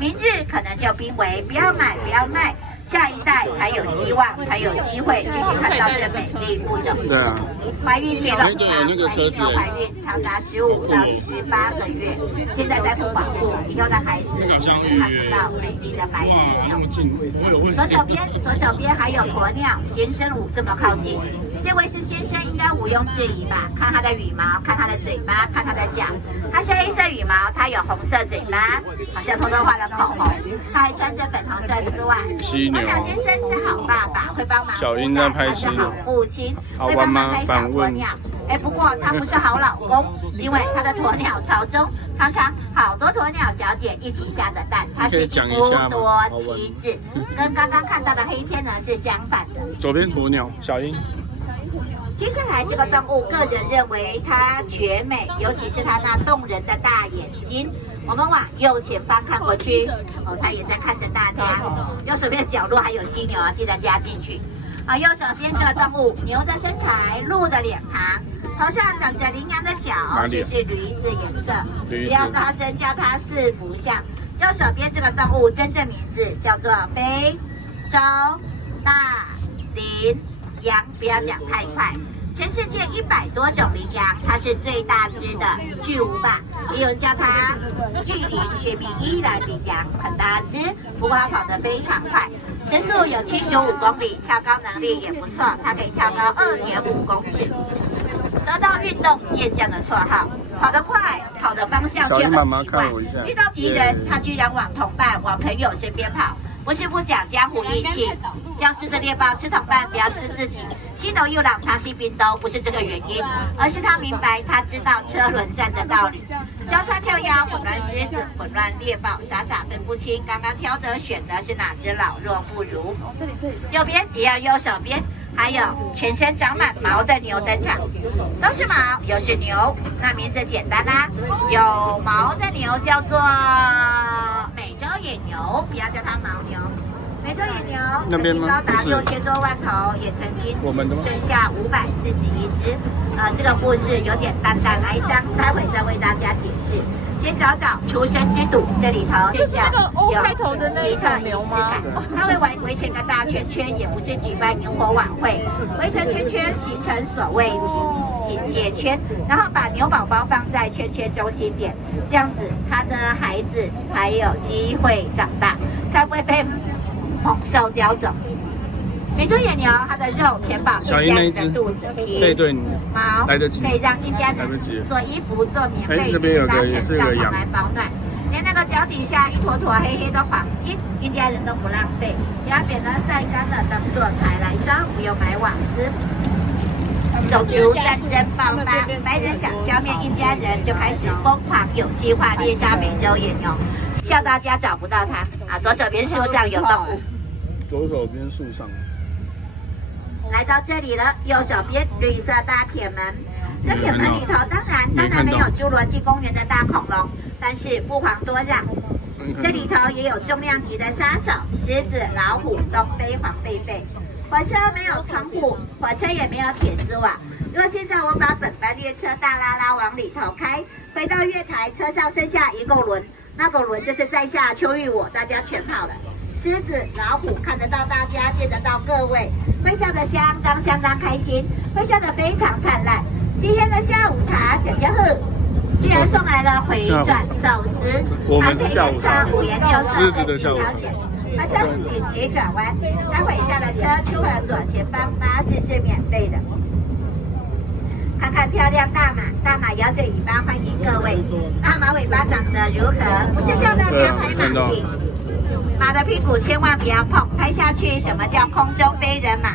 明日可能就濒危，不要买，不要卖。下一代才有希望，才有机会继续看到这美丽物种。对啊，怀孕前有那个车子，怀孕长达15到18个月，现在在不保护，以后的孩子看不到美丽的白鸟。左手边还有鸵鸟，先生舞这么靠近。这位是先生，应该毋庸置疑吧？看他的羽毛，看他的嘴巴，看他的脚。他是黑色羽毛，他有红色嘴巴，好像偷偷画了口红。他还穿着粉红色丝袜。鸵鸟先生是好爸爸，会帮忙。小英在拍戏。好父亲，会帮忙拍小鸵鸟。不过他不是好老公，因为他的鸵鸟巢中常常好多鸵鸟小姐一起下的蛋。他是不多妻制，跟刚刚看到的黑天鹅是相反的。左边鸵鸟，小英。接下来这个动物，个人认为它绝美，尤其是它那动人的大眼睛。我们往右前方看过去，它也在看着大家。右手边角落还有犀牛，记得加进去。右手边这个动物，牛的身材，鹿的脸庞，头上长着羚羊的角，这是驴子颜色。不要大声叫它四不像。右手边这个动物真正名字叫做非洲大羚羊，不要讲太快。全世界100多种羚羊，它是最大只的巨无霸，也有人叫它距离学名伊兰羚羊，很大只，不过它跑得非常快，时速有75公里，跳高能力也不错，它可以跳高2.5公尺，得到运动健将的绰号。跑得快，跑的方向却很奇怪，遇到敌人，它居然往同伴、往朋友身边跑。不是不讲江湖义气，要狮子猎豹吃同伴，不要吃自己。西斗右朗长西滨都不是这个原因，而是他明白，他知道车轮战的道理。交叉跳腰，混乱狮子，混乱猎豹，傻傻分不清刚刚挑的选的是哪只老弱妇孺。右边第二右手边还有全身长满毛的牛登场，都是毛又是牛，那名字简单啦，有毛的牛叫做美洲野牛，不要叫它牦牛。美洲野牛曾经高达6000多万头，也曾经剩下541只。这个故事有点淡淡哀伤，待会再为大家解释。先找找出生之土，这里头就是那个 O 开头的那一种牛吗？它会围成个大圈圈，也不是举办萤火晚会，围成圈圈形成所谓警戒圈，然后把牛宝宝放在圈圈中心点，这样子它的孩子才有机会长大，才不会被猛兽叼走。美洲野牛，它的肉填饱印第安人的肚子，皮毛可以让印第安人做衣服、做棉被，搭成帐篷来保暖。连那个脚底下一坨坨黑黑的黄金，印第安人都不浪费，压扁了晒干了当做柴来烧，不用买瓦斯。种族战争爆发，白人想消灭印第安人，就开始疯狂有计划猎杀美洲野牛，笑大家找不到它啊！左手边树上有动物，左手边树上。来到这里了，右手边绿色大铁门。这铁门里头当然没有侏罗纪公园的大恐龙，但是不遑多让。这里头也有重量级的杀手，狮子、老虎、东非黄狒狒。火车没有窗户，火车也没有铁丝网。如果现在我把本班列车大拉拉往里头开，回到月台，车上剩下一个轮，那个轮就是在下秋玉我，大家全跑了。狮子、老虎看得到大家，见得到各位，会笑得相当开心，会笑得非常灿烂。今天的下午茶小家伙居然送来了回转寿司，我们是下午茶5颜6色，狮子的下午茶。它车子紧急转弯，待会下了车出了左前方巴士是免费的。看看漂亮大马，大马摇着尾巴欢迎各位。大马尾巴长得如何？不是叫大家拍马屁。马的屁股千万不要碰，拍下去什么叫空中飞人马？